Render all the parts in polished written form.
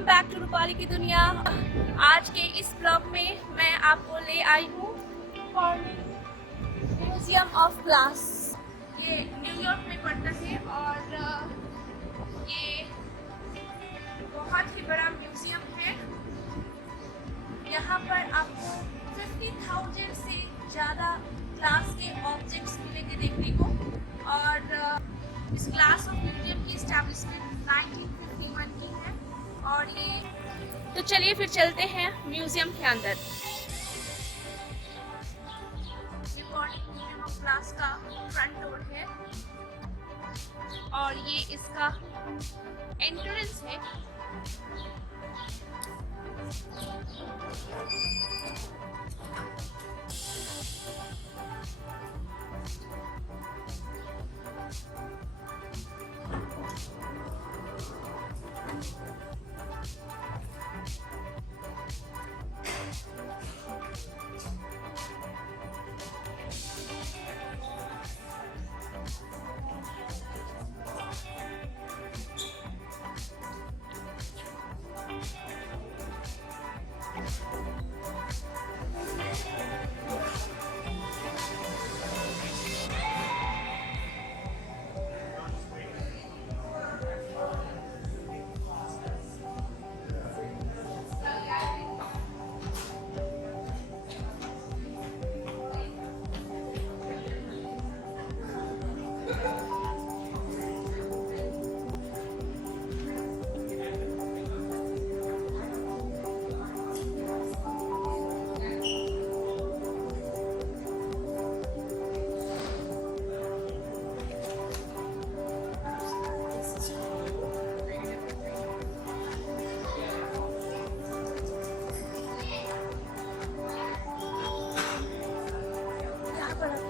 Welcome back to Rupali की दुनिया। आज के इस ब्लॉग में मैं आपको ले आई हूँ म्यूजियम ऑफ ग्लास। ये न्यूयॉर्क में पड़ता है और ये बहुत ही बड़ा म्यूजियम है। यहाँ पर आपको 50,000 से ज़्यादा ग्लास के ऑब्जेक्ट्स मिलेंगे देखने को। और इस ग्लास ऑफ म्यूजियम की एस्टैब्लिशमेंट 1951 की है। और ये तो चलिए फिर चलते हैं म्यूजियम के अंदर। म्यूजियम ऑफ ग्लास का फ्रंट डोर है और ये इसका एंट्रेंस है।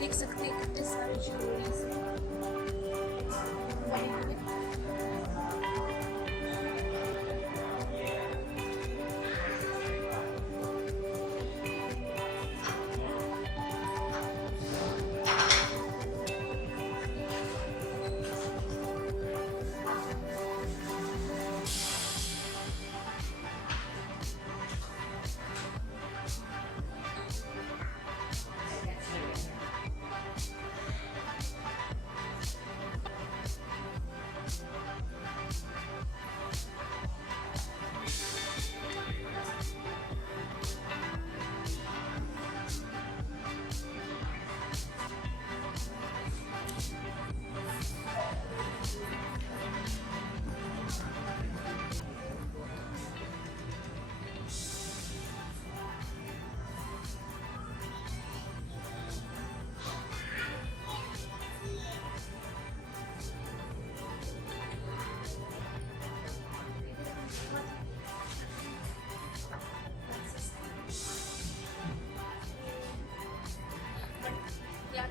देख सकते हैं कितने सारे ज्वेलरीज हैं।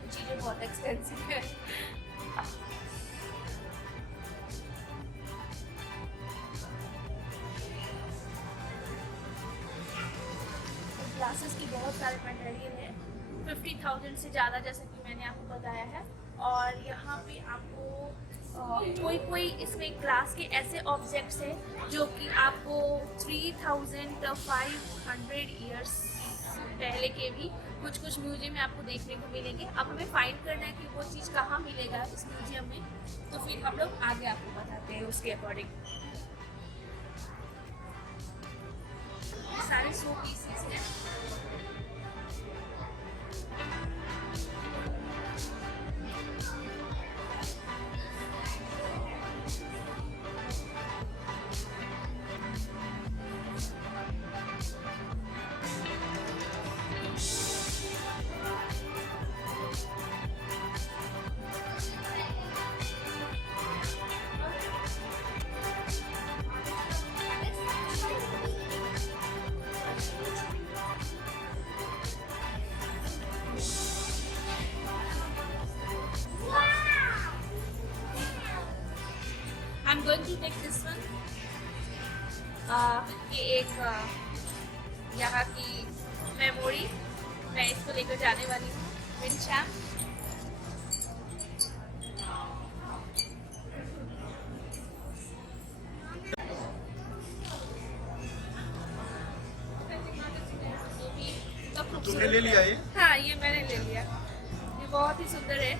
चीजें बहुत एक्सपेंसिव है। ग्लासेस की बहुत सारे मटेरियल है, 50,000 से ज़्यादा, जैसे कि मैंने आपको बताया है। और यहाँ पे आपको कोई इसमें ग्लास के ऐसे ऑब्जेक्ट्स हैं जो कि आपको 3,500 ईयर्स पहले के भी कुछ म्यूजियम में आपको देखने को मिलेंगे। अब हमें फाइंड करना है कि वो चीज़ कहाँ मिलेगा इस म्यूजियम में, तो फिर हम लोग आगे आपको बताते हैं उसके अकॉर्डिंग। सारे 100 पीसेस हैं। I'm going to take this one. ये एक यहाँ की मेमोरी, मैं इसको लेकर जाने वाली हूँ विंडशैम। तुमने ले लिया ये? हाँ, ये मैंने ले लिया। ये बहुत ही सुंदर है।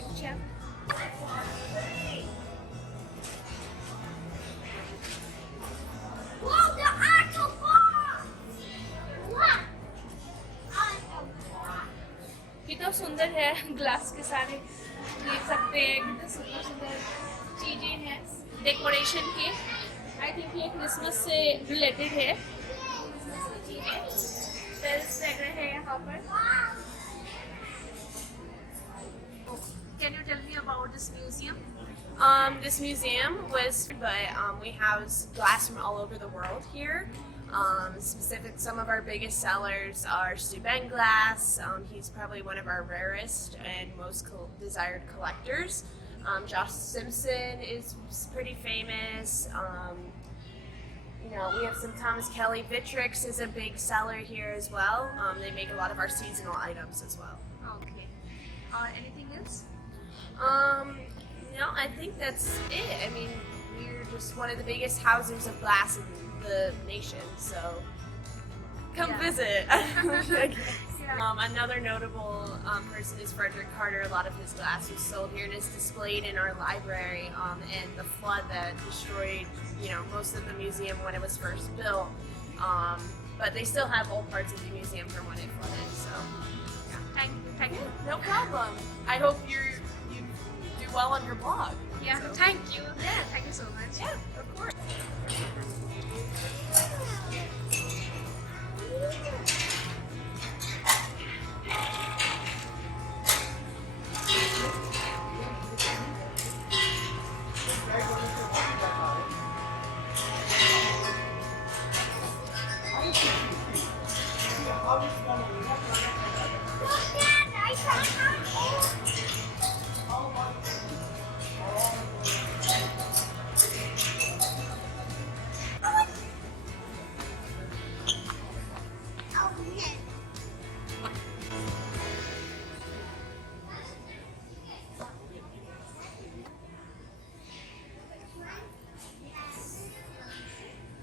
अच्छा। कितना सुंदर है, ग्लास के सारे देख सकते हैं, कितने सुंदर सुंदर चीजें हैं डेकोरेशन के। आई थिंक ये क्रिसमस से रिलेटेड है। बेल्स लग रहे हैं यहाँ पर। Can you tell me about this museum? This museum was, but we house glass from all over the world here. Some of our biggest sellers are Steuben glass. He's probably one of our rarest and most desired collectors. Josh Simpson is pretty famous. We have some Thomas Kelly. Vitrix is a big seller here as well. They make a lot of our seasonal items as well. Okay. Anything else? No, I think that's it. I mean, we're just one of the biggest housers of glass in the nation, so come Yeah. visit. Yeah. Another notable person is Frederick Carter. A lot of his glass was sold here and is displayed in our library. And the flood that destroyed, most of the museum when it was first built. But they still have old parts of the museum from when it flooded. So, Thank you. no problem. I hope you do well on your blog. Yeah, thank you. Yeah, thank you so much. Yeah, of course.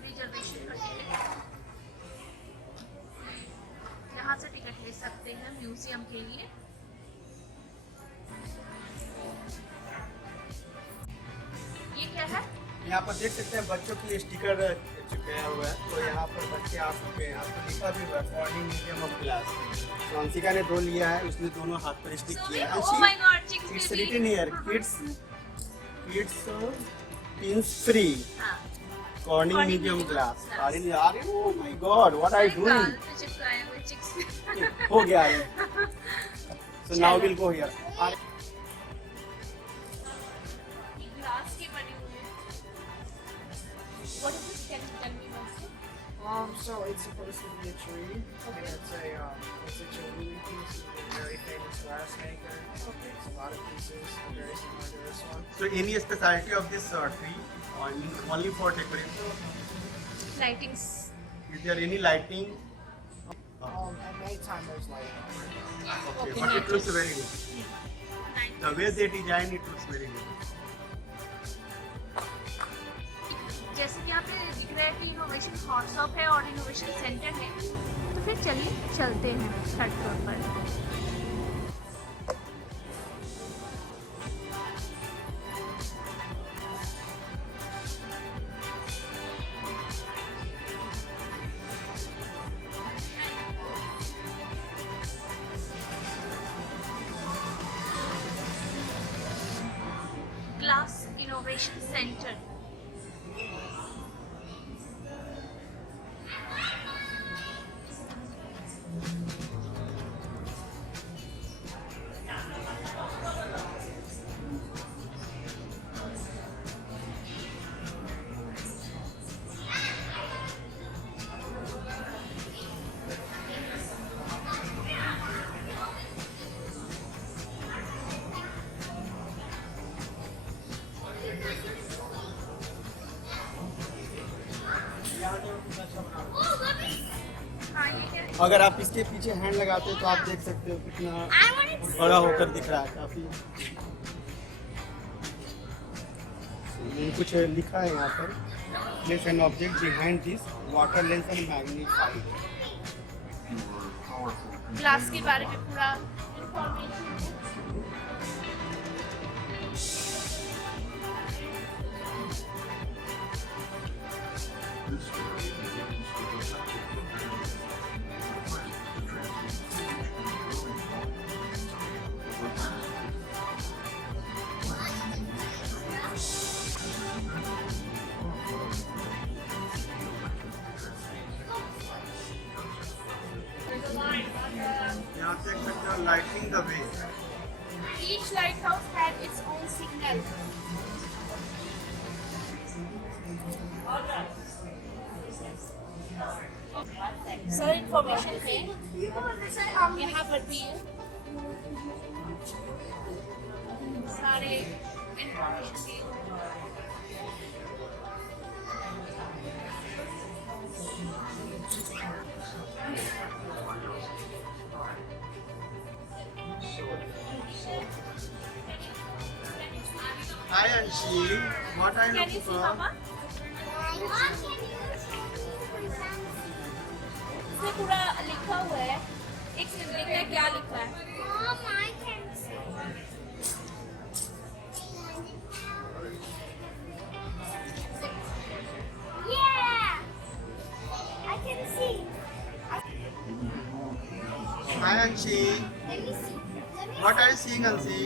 Reservation का ticket यहाँ से ticket ले सकते हैं museum के लिए। ये क्या है? यहाँ पर देख सकते हैं बच्चों के लिए स्टिकर चिपकाया हुआ है, तो यहाँ पर बच्चे आ सकते हैं। यहाँ पर लिखा भी हुआ है cornering museum of glass. Francisca ने 2 लिया है, उसने दोनों हाथ पर स्टिक किया है। Oh my God, chicks It's baby. written here, kids pins free. हाँ। Corning Corning Museum Museum glass. glass. अरे oh my God, what are you doing? गाल पे चिपकाए हुए chicks। हो गया है। So now we'll go here. Glass के बने हुए हैं। What is this? Can you tell me once? So it's supposed to be a tree. Okay. It's a Cholula piece. He's a very famous glass maker. Okay. It's a lot of pieces, very similar to this one. So any specialty of this tree, or only for decoration? Lightings. Is there any lighting? At nighttime there's light. Okay, but it looks very good. The way they design it looks very good. जैसे कि यहाँ पे दिख रहा है कि innovation hot shop है और इनोवेशन सेंटर है, तो फिर चलिए चलते हैं थर्ड फ्लोर पर। Glass innovation centre. हाँ, ये क्या है? अगर आप इसके पीछे हैंड लगाते हो तो आप देख सकते हो कितना बड़ा होकर दिख रहा है काफी। कुछ लिखा है यहाँ पर, place an object behind this water lens and magnified. Glass के बारे में पूरा इंफॉर्मेशन। यहाँ देख सकते हो lighting the way. Each lighthouse had its own signal. Sir information है यहाँ पर भी है सारे इंफॉर्मेशन दिए हुए हैं। Hi Anshi, what are you Can you looking see for? मामा? इसमें पूरा लिखा हुआ है। एक सेकंड लिखा है, क्या लिखा है? Hi Anshi, what are you seeing Anshi?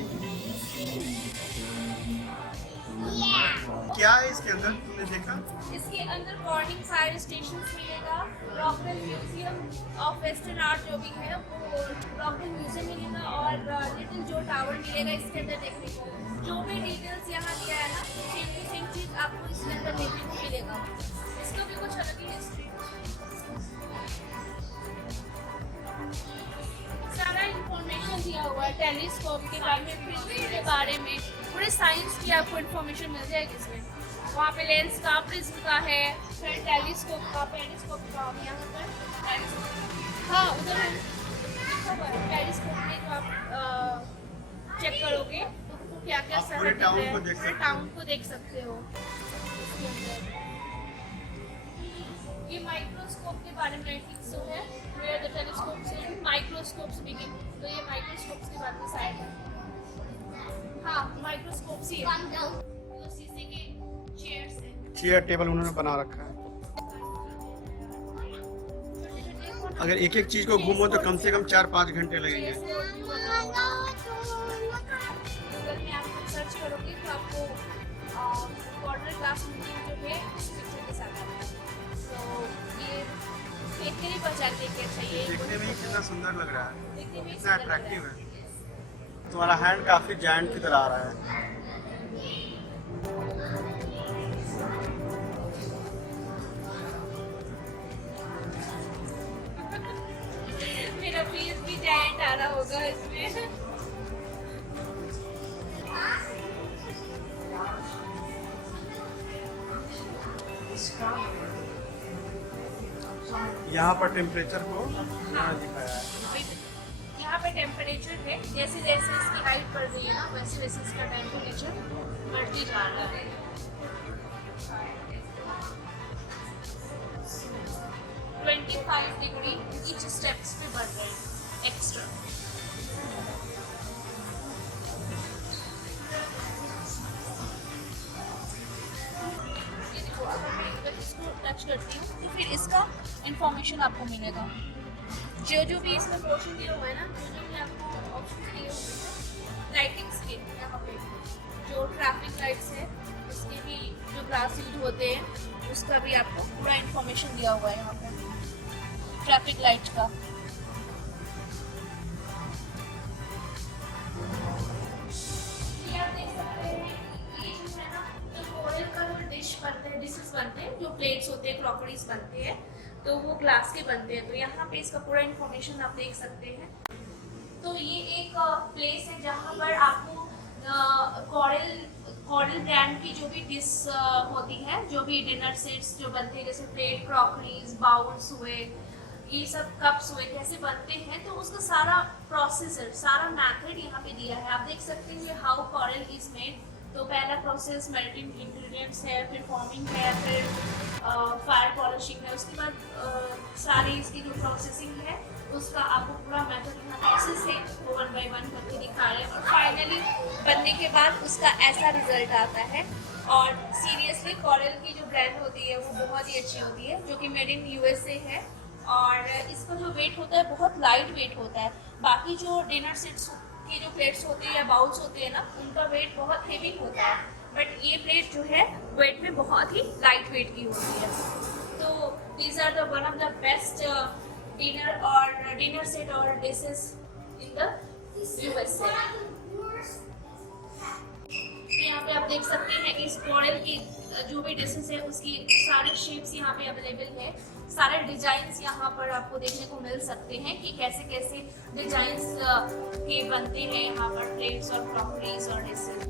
क्या है इसके अंदर तुमने देखा? इसके अंदर कॉर्निंग फायर स्टेशन मिलेगा, Rockwell museum of western art जो भी है वो रॉकवेल म्यूजियम मिलेगा और लिटिल जो टावर मिलेगा इसके अंदर देखने को। जो भी डिटेल्स यहाँ दिया है ना सेम टू सेम चीज़ आपको इसके अंदर देखने को मिलेगा। इसका भी कुछ अलग ही हिस्ट्री, सारा इंफॉर्मेशन दिया हुआ है टेलीस्कोप के बारे में, प्रिज्म के बारे में, पूरे साइंस की आपको इंफॉर्मेशन मिल जाएगी इसमें। वहाँ पे लेंस का, प्रिज्म का है, फिर टेलीस्कोप का, पेरिस्कोप का, यहाँ पर टेलीस्कोप, हाँ उधर लिखा हुआ है टेलीस्कोप में जो आप चेक करोगे तो क्या क्या आप पूरे टाउन को देख सकते हो। टाउन को देख सकते हो। इसके अंदर ये माइक्रोस्कोप के बारे में जो है where the telescopes and microscopes begin, तो ये माइक्रोस्कोप्स के बारे में शायद है। हाँ माइक्रोस्कोप्स ही है। जो शीशे के चेयर्स हैं। चेयर टेबल उन्होंने बना रखा है। अगर एक एक चीज को घूमो तो कम से कम 4-5 घंटे लगेंगे। गूगल में आप सर्च करोगे तो आपको कॉर्नर ग्लास मीटिंग जो है इस पिक्चर के साथ आता है। तो ये देख के ही पता चलते कि अच्छा ये देखने में ही कितना सुंदर लग रहा है, देखने में कितना अट्रैक्टिव है। तुम्हारा हैंड काफी जायंट की तरह आ रहा है। मेरा फेस भी जायंट आ रहा होगा इसमें। यहाँ पर टेम्परेचर को यहाँ दिखाया है। यहाँ पे टेम्परेचर है, जैसे जैसे इसकी हाइट बढ़ रही है ना वैसे वैसे इसका टेम्परेचर बढ़ती जा रहा है। 25 डिग्री ईच स्टेप्स पे बढ़ रहे हैं एक्स्ट्रा। ये देखो अगर मैं इसको टच करती हूँ तो फिर इसका इंफॉर्मेशन आपको मिलेगा। जो भी इसमें पोर्शन दिया हुआ है ना, जो भी आपको ऑप्शन दिए हुए हैं लाइटिंग्स के, यहाँ पे जो ट्रैफिक लाइट्स है उसके भी जो ग्लास यूज होते हैं उसका भी आपको पूरा इंफॉर्मेशन दिया हुआ है यहाँ पे ट्रैफिक लाइट का। ये आप देख सकते हैं ये जो है ना जो कोरल का जो डिशेस बनते हैं, जो प्लेट्स होते हैं, क्रॉकरीज बनते हैं, तो वो ग्लास के बनते हैं। तो यहाँ पे इसका पूरा इंफॉर्मेशन आप देख सकते हैं। तो ये एक प्लेस है जहाँ पर आपको कोरल ब्रांड की जो भी डिश होती है, जो भी डिनर सेट्स जो बनते हैं, जैसे प्लेट, क्रॉकरीज, बाउल्स हुए, ये सब कप्स हुए, कैसे बनते हैं, तो उसका सारा प्रोसेसर, सारा मेथड यहाँ पे दिया है। आप देख सकते हैं हाउ कोरल इज मेड, तो पहला प्रोसेस मेल्टिंग इंग्रेडिएंट्स है, फिर फॉर्मिंग है, फिर फायर पॉलिशिंग है, उसके बाद सारी इसकी जो प्रोसेसिंग है उसका आपको पूरा मेथड प्रोसेस है वो 1 by 1 करके दिखा रहे हैं और फाइनली बनने के बाद उसका ऐसा रिजल्ट आता है। और सीरियसली कॉरल की जो ब्रांड होती है वो बहुत ही अच्छी होती है, जो कि मेड इन USA है और इसका जो वेट होता है बहुत लाइट वेट होता है। बाकी जो डिनर सेट्स के जो प्लेट्स होते हैं या बाउल्स होते हैं ना, उनका वेट बहुत हेवी होता है, बट ये प्लेट जो है वेट में बहुत ही लाइट वेट की होती है। तो these are the one of the best dinner set और डिशेस इन द USA। तो यहाँ पे आप देख सकते हैं इस कॉरल की जो भी डिशेस है उसकी सारे शेप्स यहाँ पे अवेलेबल है, सारे डिजाइन्स यहाँ पर आपको देखने को मिल सकते हैं कि कैसे कैसे डिजाइन्स के बनते हैं यहाँ पर प्लेट्स और क्रॉकरीज और dishes.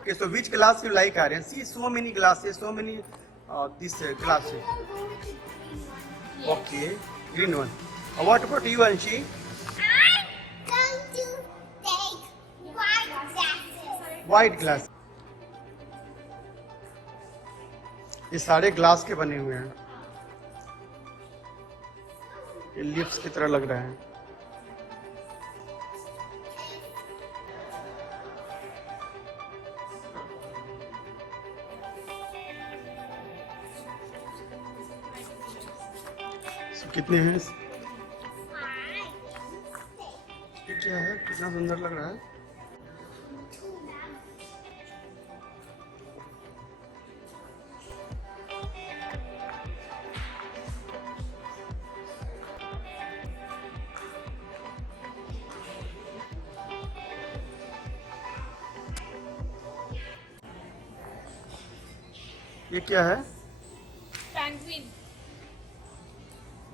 Okay, so which glass you like, Aryan? See, so many glasses, so many this glasses. Okay, green one. What about you, Anshi? I'm going to take white glasses. White glass. ये सारे glass के बने हुए हैं, ये lips की तरह लग रहा है। कितने हैं? ये क्या है? कितना सुंदर लग रहा है। ये क्या है? पेंगुइन।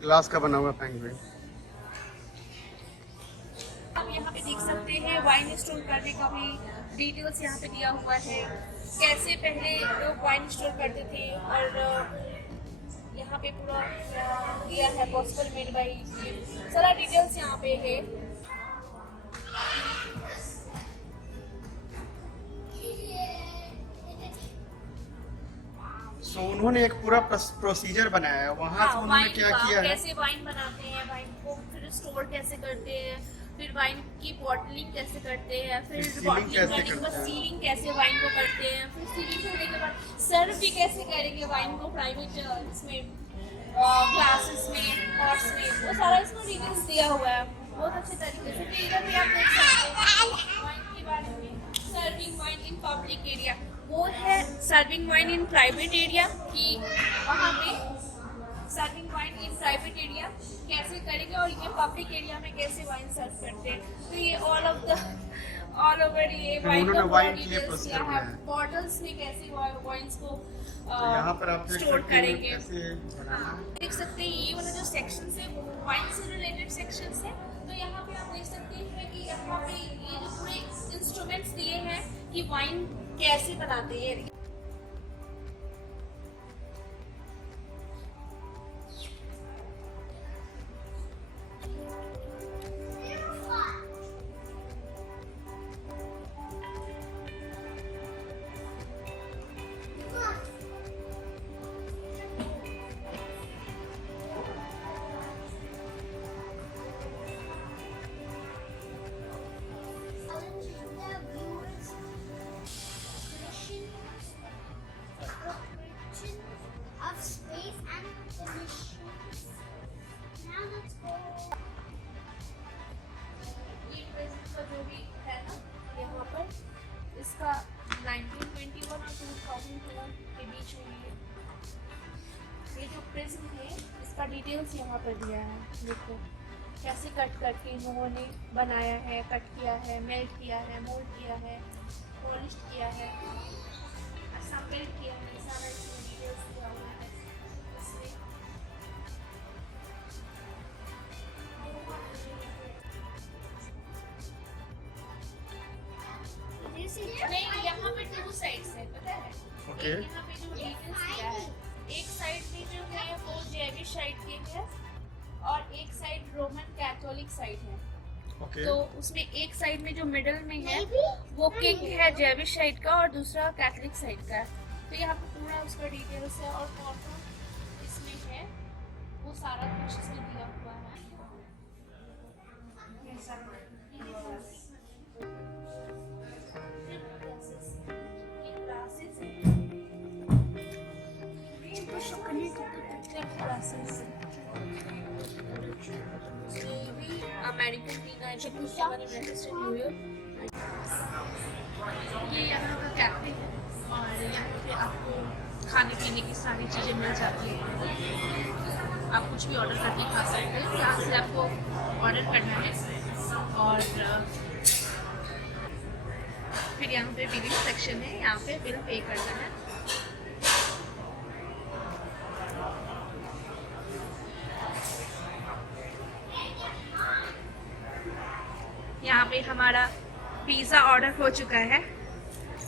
ग्लास का बना हुआ पेंगुइन। आप यहाँ पे देख सकते हैं वाइन स्टोर करने का भी डिटेल्स यहाँ पे दिया हुआ है, कैसे पहले लोग वाइन स्टोर करते थे और यहाँ पे पूरा दिया है पॉसिबल मेड बाय, सारा डिटेल्स यहाँ पे है। तो उन्होंने एक पूरा प्रोसीजर बनाया है, वहाँ से उन्होंने क्या किया है? कैसे वाइन बनाते हैं, वाइन को फिर स्टोर कैसे करते हैं, फिर वाइन की बॉटलिंग कैसे करते हैं, फिर सीलिंग कैसे करते हैं, सीलिंग कैसे वाइन को करते हैं, फिर सीलिंग होने के बाद सर्व भी कैसे करेंगे वाइन को प्राइवेट इसमें ग्लासेस में, पॉट्स में, वो सारा इसमें डिटेल्स दिया हुआ है बहुत अच्छे तरीके से। फिर इधर भी आप देख सकते हैं वाइन के बारे में, serving wine in public area, वो है serving wine in private area कि वहाँ पे serving wine in private area कैसे करेंगे और ये पब्लिक एरिया में कैसे वाइन सर्व करते हैं। तो ये ऑल ओवर ये वाइन का वाइन डिटेल्स यहाँ है, बॉटल्स में कैसे वाइन्स को तो यहाँ पर आप स्टोर करेंगे। कैसे बनाना है। देख सकते हैं ये वाला जो सेक्शन है वो वाइन से रिलेटेड सेक्शन है तो यहाँ पे आप देख सकते हैं कि यहाँ पे ये जो पूरे इंस्ट्रूमेंट्स दिए हैं कि वाइन कैसे बनाते हैं। Of space and the missions. Now let's go. ये प्रेजेंट का जो भी है ना यहाँ पर, इसका 1921 और 2001 के बीच में ये जो प्रिज्म है इसका डिटेल्स यहाँ पर दिया है। देखो कैसे कट करके इन लोगों ने बनाया है, कट किया है, मेल्ट किया है, मोल्ड किया है, पॉलिश किया है, असेंबल किया है, सारा इसमें डिटेल्स दिया हुआ है इसमें। नहीं, यहाँ पे 2 साइड्स है, पता है? Okay. एक यहाँ पे जो डिटेल्स दिया है, एक साइड में जो है वो जेविश साइड के है और एक साइड रोमन कैथोलिक साइड है। ओके। तो उसमें एक साइड में जो मिडल में है वो किंग है जेविश साइड का और दूसरा कैथोलिक साइड का है। तो यहाँ पे पूरा उसका डिटेल्स है और कौन कौन इसमें है वो सारा कुछ इसमें दिया हुआ है। American Veena education university New York. ये यहाँ का कैफे है और यहाँ पे आपको खाने पीने की सारी चीज़ें मिल जाती हैं। आप कुछ भी ऑर्डर करके खा सकते हैं। यहाँ से आपको ऑर्डर करना है और फिर यहाँ पे बिलिंग सेक्शन है, यहाँ पे बिल पे करना है। यहाँ पे हमारा पिज़्ज़ा ऑर्डर हो चुका है,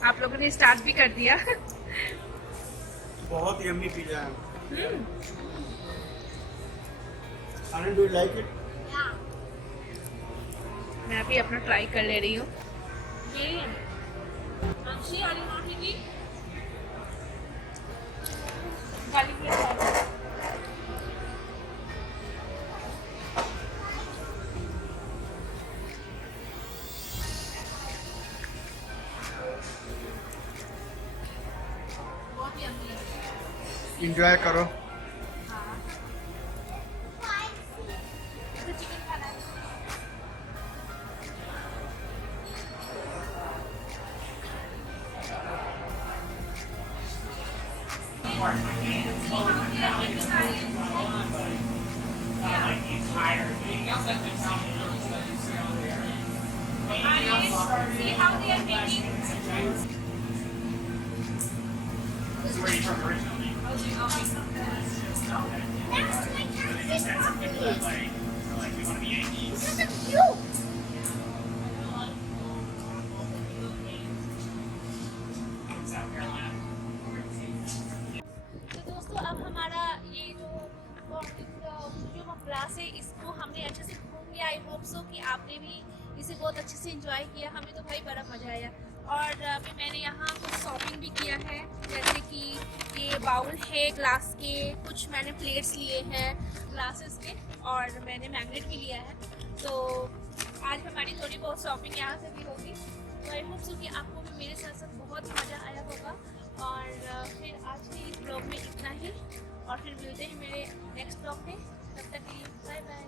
आप लोगों ने स्टार्ट भी कर दिया। बहुत यम्मी पिज़्ज़ा है। आनंद, डू यू लाइक इट? मैं भी अपना ट्राई कर ले रही हूँ। ये अंशी आलू रोटी की गार्लिक ब्रेड। एंजॉय करो। चिकन खाना है। See how they are making. That's my cousin's property. This is cute. तो दोस्तों अब हमारा ये जो क्लास है इसको हमने अच्छे से घूम लिया। आई होप सो कि आपने भी इसे बहुत अच्छे से एंजॉय किया। हमें तो भाई बड़ा मज़ा आया और अभी मैंने यहाँ कुछ शॉपिंग भी किया है, जैसे कि ये बाउल है ग्लास के, कुछ मैंने प्लेट्स लिए हैं ग्लासेस के और मैंने मैग्नेट भी लिया है। तो आज हमारी थोड़ी बहुत शॉपिंग यहाँ से भी होगी। तो आई होप सो कि आपको भी मेरे साथ साथ बहुत मज़ा आया होगा। और फिर आज के इस ब्लॉग में इतना ही और फिर मिलते हैं मेरे नेक्स्ट ब्लॉग में। तब तक के लिए बाय बाय।